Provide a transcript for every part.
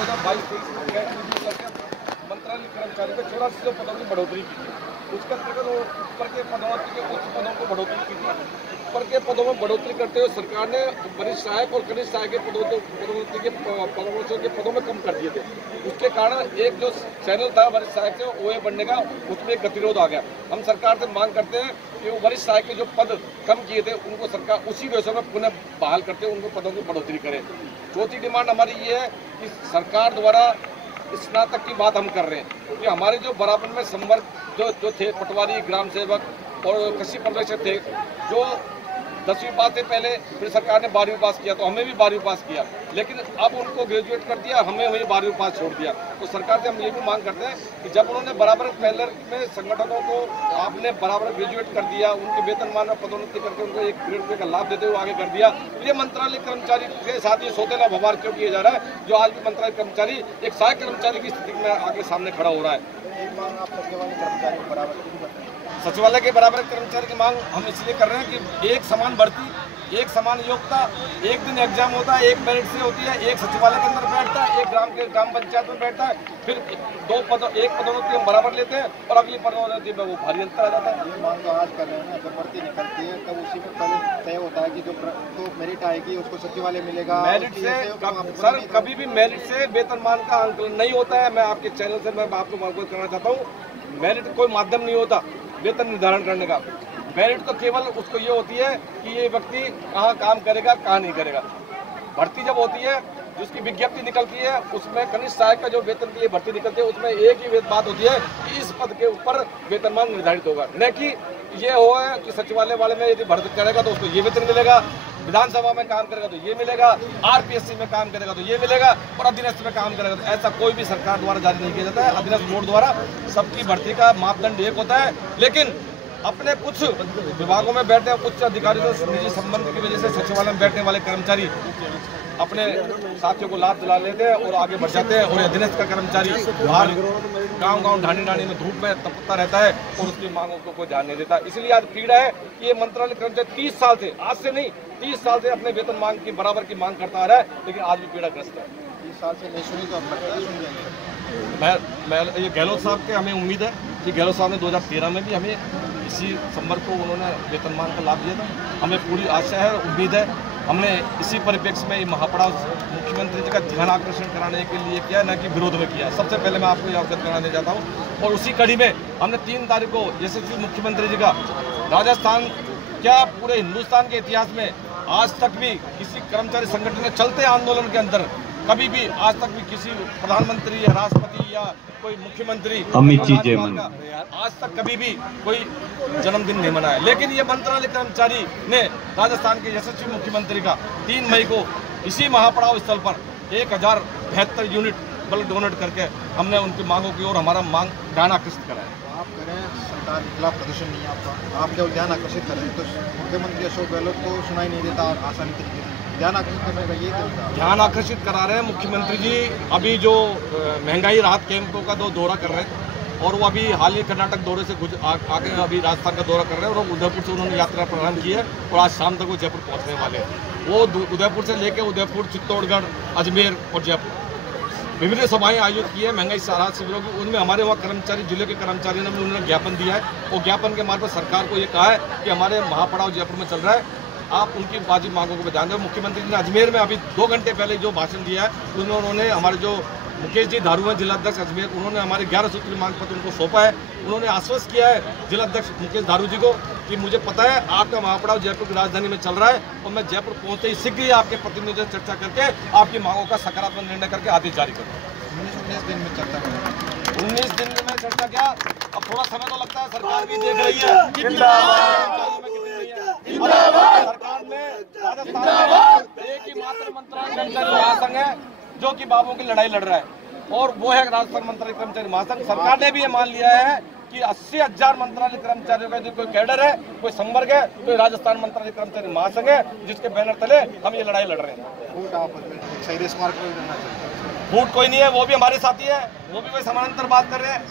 2022-23 में मंत्रालय कर्मचारी को 84 पदों की बढ़ोतरी की थी। उसके अंतर्गत ऊपर के पदोन्नति के उच्च पदों को बढ़ोतरी की थी। ऊपर के पदों में बढ़ोतरी करते हुए सरकार ने वरिष्ठ सहायक और कनिष्ठ सहायक के पदोन्नति के पदों में कम कर दिए थे। उसके कारण एक जो चैनल था वरिष्ठ सहायक से ओए बनने का, उसमें एक गतिरोध आ गया। हम सरकार से मांग करते हैं कि वो वरिष्ठ सहायक के जो पद कम किए थे उनको सरकार उसी व्यवस्था में पुनः बहाल करते हुए उनको पदों की बढ़ोतरी करे। चौथी डिमांड हमारी ये है कि सरकार द्वारा स्नातक की बात हम कर रहे हैं, क्योंकि हमारे जो बराबर में संवर्ग जो थे, पटवारी, ग्राम सेवक और कृषि पर्यवेक्षक थे, जो 10वीं पास थे पहले, फिर सरकार ने 12वीं पास किया तो हमें भी 12वीं पास किया, लेकिन अब उनको ग्रेजुएट कर दिया, हमें वही 12वीं पास छोड़ दिया। तो सरकार से हम ये भी मांग करते हैं कि जब उन्होंने बराबर पहले में संगठनों को आपने बराबर ग्रेजुएट कर दिया, उनके वेतनमान में पदोन्नति करके उनको एक ग्रेड का लाभ देते हुए आगे कर दिया, तो ये मंत्रालय कर्मचारी के साथ ये सौतेला व्यवहार क्यों किया जा रहा है, जो आज भी मंत्रालय कर्मचारी एक सहायक कर्मचारी की स्थिति में आगे सामने खड़ा हो रहा है। सचिवालय के बराबर कर्मचारी की मांग हम इसलिए कर रहे हैं कि एक समान भर्ती, एक समान योग्यता, एक दिन एग्जाम होता है, एक मेरिट से होती है, एक सचिवालय के अंदर बैठता है, एक ग्राम पंचायत में बैठता है, फिर एक पदोन्नति हम बराबर लेते हैं और अगली पदोन्नति में वो भारी अंतर आ जाता है। ये मांग तो आज कर रहे हैं ना, जब भर्ती निकलती है तब उसी में पहले तय होता है कि जो मेरिट आएगी उसको सचिवालय मिलेगा। मेरिट से सर कभी भी मेरिट से वेतनमान का आंकलन नहीं होता है। मैं आपके चैनल से मैं आपको अवगत करना चाहता हूँ, मेरिट कोई माध्यम नहीं होता वेतन निर्धारण करने का। मेरिट तो केवल उसको ये होती है कि ये व्यक्ति कहाँ काम करेगा, कहाँ नहीं करेगा। भर्ती जब होती है, जिसकी विज्ञप्ति निकलती है, उसमें कनिष्ठ सहायक का जो वेतन के लिए भर्ती निकलती है, उसमें एक ही बात होती है कि इस पद के ऊपर वेतनमान निर्धारित होगा, न कि ये होगा कि सचिवालय वाले में यदि भर्ती करेगा तो उसको ये वेतन मिलेगा, विधानसभा में काम करेगा तो ये मिलेगा, आरपीएससी में काम करेगा तो ये मिलेगा, और अधीनस्थ में काम करेगा तो ऐसा कोई भी सरकार द्वारा जारी नहीं किया जाता है। अधीनस्थ बोर्ड द्वारा सबकी भर्ती का मापदंड एक होता है, लेकिन अपने कुछ विभागों में बैठे उच्च अधिकारियों से निजी संबंध की वजह से सचिवालय में बैठने वाले कर्मचारी अपने साथियों को लाभ दिला लेते हैं और आगे बढ़ जाते हैं, और अधीनस्थ का कर्मचारी बाहर गांव ढाणी में धूप में तपता रहता है और उसकी मांगों को कोई ध्यान नहीं देता। इसलिए आज पीड़ा है कि ये मंत्रालय कर्मचारी 30 साल से, आज से नहीं 30 साल से अपने वेतन मांग की बराबर की मांग करता आ रहा है, लेकिन आज भी पीड़ाग्रस्त है। 30 साल से नहीं सुनी तो मैं ये गहलोत साहब के हमें उम्मीद है कि गहलोत साहब ने 2013 में भी हमें इसी संवर्ग को उन्होंने वेतनमान का लाभ दिया था। हमें पूरी आशा है, उम्मीद है, हमने इसी परिप्रेक्ष्य में ये महापड़ाव मुख्यमंत्री जी का ध्यान आकर्षण कराने के लिए किया, न कि विरोध में किया। सबसे पहले मैं आपको ये अवगत कराने चाहता हूँ, और उसी कड़ी में हमने 3 तारीख को यशस्वी मुख्यमंत्री जी का राजस्थान क्या पूरे हिंदुस्तान के इतिहास में आज तक भी किसी कर्मचारी संगठन के चलते आंदोलन के अंदर कभी भी आज तक भी किसी प्रधानमंत्री या राष्ट्रपति या कोई मुख्यमंत्री आज तक कभी भी कोई जन्मदिन नहीं मनाया, लेकिन ये मंत्रालय कर्मचारी ने राजस्थान के यशस्वी मुख्यमंत्री का 3 मई को इसी महापड़ाव स्थल पर 1072 यूनिट ब्लड डोनेट करके हमने उनकी मांगों की ओर हमारा मांग ध्यान आकर्षित करा है। आप करें सरकार के खिलाफ प्रदर्शन नहीं है आपका, आप जब ध्यान आकर्षित करें तो मुख्यमंत्री अशोक गहलोत को सुनाई नहीं देता और आसानी तरीके से ध्यान आकर्षित करने का ये तरीका ध्यान आकर्षित करा रहे हैं। मुख्यमंत्री जी अभी जो महंगाई राहत कैंपों का दौरा कर रहे हैं, और वो अभी हाल ही कर्नाटक दौरे से आगे अभी राजस्थान का दौरा कर रहे हैं, और उदयपुर से उन्होंने यात्रा प्रारंभ की है और आज शाम तक वो जयपुर पहुंचने वाले हैं। वो उदयपुर से लेकर उदयपुर, चित्तौड़गढ़, अजमेर और जयपुर विभिन्न सभाएं आयोजित की है महंगाई राहत शिविरों की। उनमें हमारे वहाँ कर्मचारी, जिले के कर्मचारियों ने भी उन्होंने ज्ञापन दिया है, और ज्ञापन के मार्फत सरकार को ये कहा है कि हमारे महापड़ाव जयपुर में चल रहा है, आप उनकी वाजिब मांगों को ध्यान दें। मुख्यमंत्री जी ने अजमेर में अभी 2 घंटे पहले जो भाषण दिया है, उसमें उन्होंने हमारे जो मुकेश जी धारू हैं जिलाध्यक्ष अजमेर, उन्होंने हमारे 11 सूत्री मांग पत्र उनको सौंपा है। उन्होंने आश्वस्त किया है जिलाध्यक्ष मुकेश धारू जी को कि मुझे पता है आपका महापड़ाव जयपुर की राजधानी में चल रहा है, और मैं जयपुर पहुंचते ही शीघ्र ही आपके प्रतिनिधियों से चर्चा करके आपकी मांगों का सकारात्मक निर्णय करके आदेश जारी करूँगा। 19 दिन में चर्चा करें। 19 दिन में चर्चा क्या, अब थोड़ा समय तो लगता है, सरकार भी देख रही है। सरकार में राजस्थान में एक ही मात्र मंत्रालय कर्मचारी महासंघ है जो कि बाबू की लड़ाई लड़ रहा है, और वो है राजस्थान मंत्रालय कर्मचारी महासंघ। सरकार ने भी ये मान लिया है कि 80,000 मंत्रालय कर्मचारियों का जो कोई कैडर है, कोई संवर्ग है, तो राजस्थान मंत्रालय कर्मचारी महासंघ है, जिसके बैनर तले हम ये लड़ाई लड़ रहे हैं। फूट कोई नहीं है, वो भी हमारे साथी है, वो भी कोई समानांतर बात कर रहे हैं।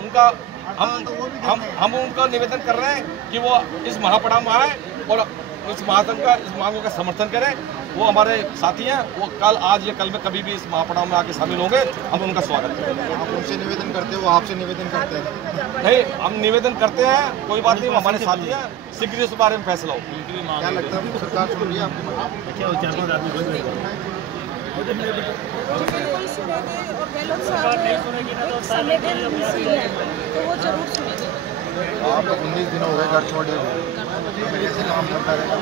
उनका हम उनका निवेदन कर रहे हैं कि वो इस महापड़ाव में आए और इस महासंघ का इस मांगों का समर्थन करें। वो हमारे साथी हैं, वो कल आज या कल में कभी भी इस महापड़ाव में आके शामिल होंगे, हम उनका स्वागत करेंगे। आप उनसे निवेदन करते हो, आपसे निवेदन करते हैं? नहीं, हम निवेदन करते हैं, कोई बात नहीं, वो हमारे साथी हैं, शीघ्र इस बारे में फैसला हो। क्या लगता है सरकार सुन रही है आपकी बात? कोई सुनेगी और गहलोत साहब संवेदनशील है तो वो जरूर सुनेगी। आप 19 दिन हो गए घर छोड़े हुए, कैसे काम करता रहेगा?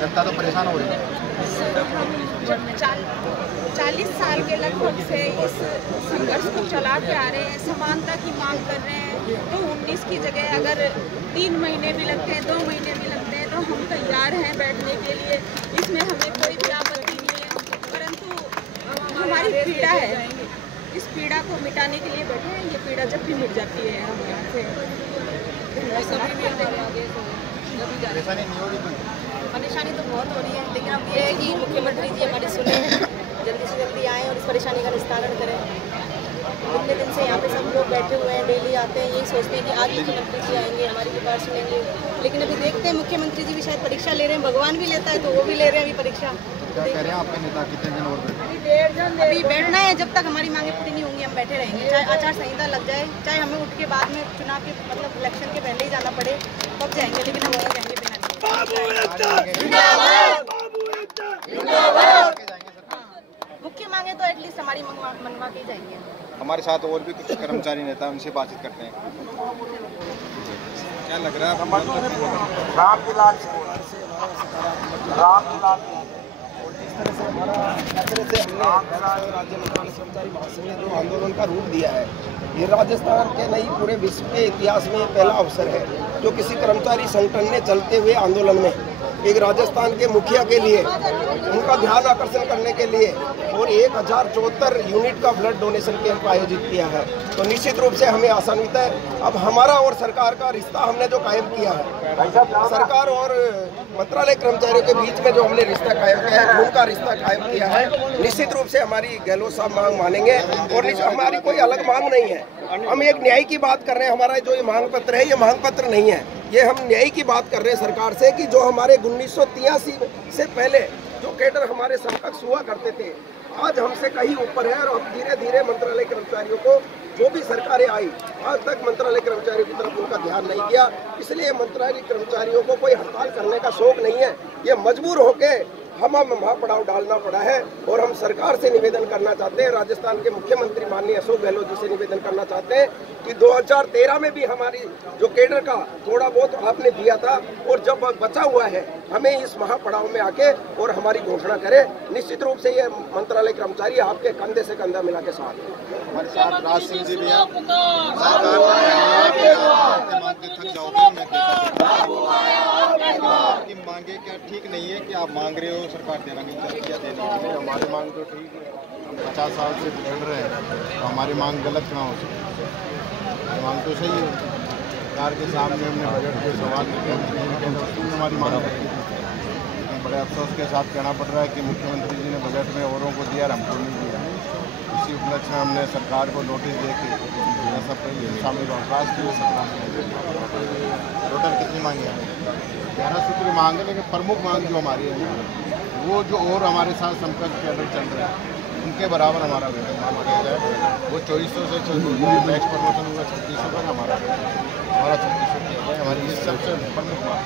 जनता तो परेशान हो रही है। 40 साल के लगभग से इस संघर्ष को चला के आ रहे हैं, समानता की मांग कर रहे हैं। तो 19 की जगह अगर 3 महीने भी लगते हैं, 2 महीने भी लगते हैं, तो हम तैयार हैं बैठने के लिए। इसमें हमें कोई भी आपत्ति नहीं है, परंतु हमारी पीड़ा है, इस पीड़ा को मिटाने के लिए बैठे हैं। ये पीड़ा जब भी मिट जाती है हम यहाँ से परेशानी नहीं होगी? परेशानी तो बहुत हो रही है, लेकिन अब ये है कि मुख्यमंत्री जी हमारी सुने, जल्दी से जल्दी आएँ और इस परेशानी का निस्तारण करें। इतने दिन से यहाँ पे सब लोग बैठे हुए हैं, डेली आते हैं, यही सोचते हैं कि आज मुख्यमंत्री जी आएंगे, हमारी पुकार सुनेंगे। लेकिन अभी देखते हैं मुख्यमंत्री जी भी शायद परीक्षा ले रहे हैं, भगवान भी लेता है तो वो भी ले रहे हैं अभी परीक्षा। क्या कह रहे हैं आपके नेता? कितने दिन और अभी बैठना है, जब तक हमारी मांगे पूरी नहीं होंगी हम बैठे रहेंगे। चाहे आचार संहिता लग जाए, चाहे हमें उठ के बाद में चुनाव के मतलब इलेक्शन के पहले ही जाना पड़े, तब जाएंगे, लेकिन हम नहीं जाएंगे बिना। मुख्य मांगे तो एटलीस्ट हमारी मनवा के ही जाएंगे। हमारे साथ और भी कुछ कर्मचारी नेता, उनसे बातचीत करते हैं। क्या लग रहा है? राज्य कर्मचारी महासंघ ने जो आंदोलन का रूप दिया है, ये राजस्थान के नहीं पूरे विश्व के इतिहास में पहला अवसर है जो किसी कर्मचारी संगठन ने चलते हुए आंदोलन में एक राजस्थान के मुखिया के लिए उनका ध्यान आकर्षण करने के लिए और 1074 यूनिट का ब्लड डोनेशन कैंप आयोजित किया है। तो निश्चित रूप से हमें आसान्वित है। अब हमारा और सरकार का रिश्ता हमने जो कायम किया है, सरकार और मंत्रालय कर्मचारियों के बीच में जो हमने रिश्ता कायम किया है, उनका रिश्ता कायम किया है, निश्चित रूप से हमारी गहलोत साहब मांग मानेंगे। और हमारी कोई अलग मांग नहीं है, हम एक न्याय की बात कर रहे हैं। हमारा जो ये मांग पत्र है, ये मांग पत्र नहीं है, ये हम न्याय की बात कर रहे हैं सरकार से कि जो हमारे 1983 से पहले जो कैडर हमारे समकक्ष हुआ करते थे, आज हमसे कहीं ऊपर है। और अब धीरे धीरे मंत्रालय कर्मचारियों को जो भी सरकारें आई, आज तक मंत्रालय कर्मचारियों की तरफ उनका ध्यान नहीं किया। इसलिए मंत्रालय कर्मचारियों को कोई हड़ताल करने का शौक नहीं है, ये मजबूर होके हमें महापड़ाव डालना पड़ा है। और हम सरकार से निवेदन करना चाहते हैं, राजस्थान के मुख्यमंत्री माननीय अशोक गहलोत जी से निवेदन करना चाहते हैं कि 2013 में भी हमारी जो कैडर का थोड़ा बहुत आपने दिया था, और जब बचा हुआ है हमें इस महापड़ाव में आके और हमारी घोषणा करें। निश्चित रूप से ये मंत्रालय कर्मचारी आपके कंधे से कंधा मिला के साथ हैं। हमारे साथ राज सिंह जी भी हैं। आपकी मांगे क्या ठीक नहीं है कि आप मांग रहे हो सरकार देना नहीं? हमारी मांग तो ठीक है, हम 50 साल से बिगड़ रहे हैं, तो हमारी मांग गलत क्यों हो सकती है? मांग तो सही है। सरकार के सामने हमने बजट के सवाल किए, हमारी मांग लेकिन बड़े अफसोस के साथ कहना पड़ रहा है कि मुख्यमंत्री जी ने बजट में औरों को दिया, हमको नहीं दिया। इसी उपलक्ष्य में हमने सरकार को नोटिस दे के सब शामिल अवकाश किए। टोटल कितनी मांगे हैं? 11 सूत्री मांग है, लेकिन प्रमुख मांग जो हमारी है वो जो और हमारे साथ समकक्ष कैडर चल रहे हैं उनके बराबर हमारा वेतन मांग किया जाए। वो 2400 से नेक्स्ट प्रमोशन हुआ 3600 पर, हमारा 3600 किया जाए। हमारी ये सबसे प्रमुख मांग।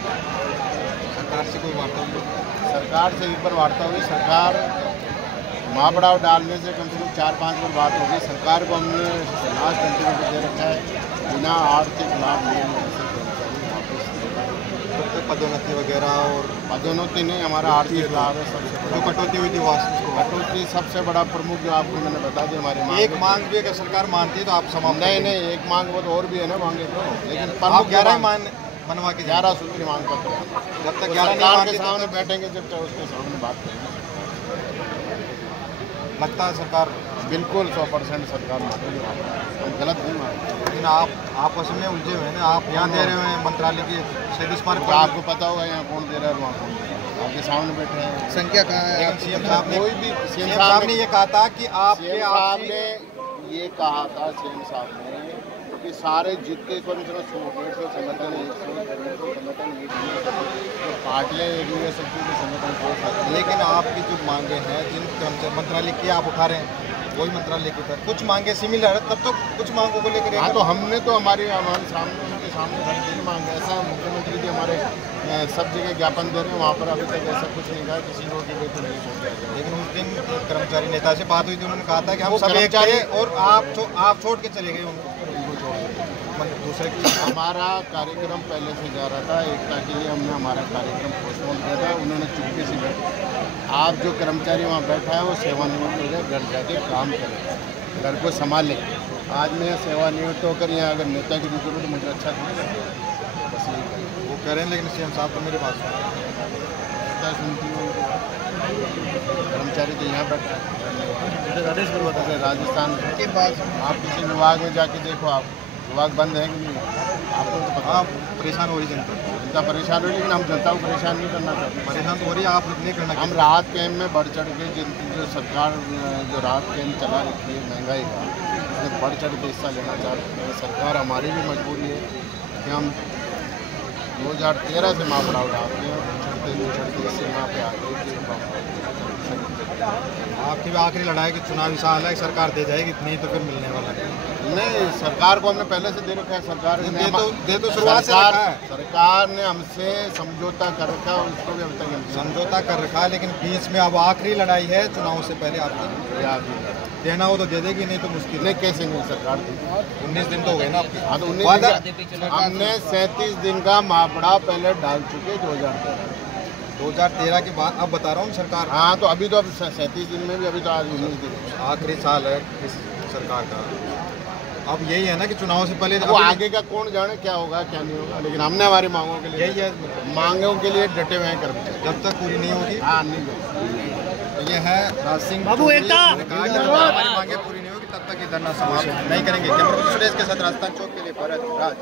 सरकार से कोई वार्ता हुई? सरकार से एक बार वार्ता हुई। सरकार महापड़ाव डालने से कम 4-5 बार बात होगी। सरकार को हमने लास्ट इंटरव्यू दे रखा है, बिना आर्थिक लाभ लिए पदोन्नति वगैरह। और पदोन्नति नहीं, हमारा आर्थिक लाभ है सबसे जो बड़ा। कटौती हुई थी कटौती सबसे बड़ा प्रमुख जो आपको मैंने बता दिया हमारी मांग। एक मांग भी अगर सरकार मानती है तो आप समाप्त? नहीं, एक मांग वो तो और भी है ना मांगे तो, लेकिन आप 11 मनवा के 11 सूत्री मांग पत्र जब तक 11 नहीं के सामने बैठेंगे, जब तक उसके सामने बात करेंगे। लगता है सरकार बिल्कुल 100% सरकार मानेगी, हम गलत नहीं मानते। लेकिन आप आपस में उलझे हुए हैं ना, आप यहाँ दे रहे हैं मंत्रालय के शहीद स्मारक तो आपको पता होगा यहाँ कौन दे रहा है, वहाँ कौन दे रहा है, आपके सामने बैठे हैं। संख्या कहाँ है? लेकिन सीएम साहब ने कोई भी सीएम साहब ने ये कहा था कि आपके सीएम साहब ने ये कहा था सीएम साहब ने कि सारे जितने कम से कम 100-150 संगठन, 100-150 संगठन, पार्टियाँ एक नहीं सकती कि संगठन हो सकते। लेकिन आपकी जो मांगे हैं जिन कर्मचारी मंत्रालय की आप उठा रहे हैं वही मंत्रालय के ऊपर कुछ मांगे सिमिलर है, तब तो कुछ मांगों को लेकर हाँ, तो हमने तो हमारे सामने उनके सामने रख दी मांग। ऐसा मुख्यमंत्री जी हमारे सब जगह ज्ञापन दे रहे हैं, वहाँ पर अभी तक ऐसा कुछ नहीं कहा किसी को कि वेतन नहीं पहुँच जाएगा। लेकिन उस दिन कर्मचारी नेता से बात हुई थी, उन्होंने कहा था कि हम सब एक थे और आप छोड़ के चले गए उनको दूसरे की। हमारा कार्यक्रम पहले से जा रहा था, एकता के लिए हमने हमारा कार्यक्रम पोस्टपोन किया था, उन्होंने चुपके से बैठे। आप जो कर्मचारी वहाँ बैठा है वो सेवानिवृत्त हो जाए, घर जाके काम करे, घर को संभाले। आज मैं सेवानिवृत्त होकर यहाँ अगर नेता की जरूरत तो मुझे अच्छा नहीं, बस यही करें। वो करें, लेकिन सीएम साहब तो मेरी बात सुनती हूँ। कर्मचारी तो यहाँ बैठा है राजस्थान के पास। आप किसी विभाग में जाके देखो, आप विभाग बंद है कि नहीं, आपको तो पता। परेशान हो रही जनता परेशान हो रही, लेकिन हम जनता को परेशान नहीं करना चाहते। परेशान तो हो रही है, आप नहीं करना। हम राहत कैंप में बढ़ चढ़ के जो सरकार जो राहत कैंप चला रखी है महंगाई का, उसमें बढ़ चढ़ के हिस्सा लेना चाहते हैं। सरकार हमारी भी मजबूरी है कि हम 2013 से मामला उठाते हैं, चढ़ते सीमा पे आ गई। आपकी भी आखिरी लड़ाई की चुनावी साल है, सरकार दे जाएगी, नहीं तो फिर मिलने वाला नहीं। सरकार को हमने पहले से दे रखा है, सरकार दे तो शुरुआत से रखा है। सरकार ने हमसे समझौता कर रखा है, उसको भी अभी तक समझौता कर रखा है, लेकिन बीच में अब आखिरी लड़ाई है चुनाव से पहले। आपकी याद देना हो तो दे देगी, नहीं तो मुश्किल नहीं। कैसे नहीं सरकार 19 दिन तो हो गए ना आपके। हाँ, तो 19 दिन हमने 37 दिन का मापड़ा पहले डाल चुके 2013 के बाद। अब बता रहा हूँ सरकार। हाँ, तो अभी तो अब 37 दिन में भी अभी तो आज 19 दिन आखिरी साल है इस सरकार का। अब यही है ना कि चुनाव से पहले वो आगे का कौन जाने क्या होगा क्या नहीं होगा, लेकिन हमने हमारी मांगों के लिए यही है, मांगों के लिए डटे हुए हैं कर्मचारी। जब तक पूरी नहीं होगी। हाँ, नहीं। तो ये है राज सिंह बाबू एकता हमारी मांगे पूरी नहीं होगी तब तक ये धरना समाप्त नहीं करेंगे। कैमरा सुरेश के साथ राजस्थान चौक के लिए भरत राज।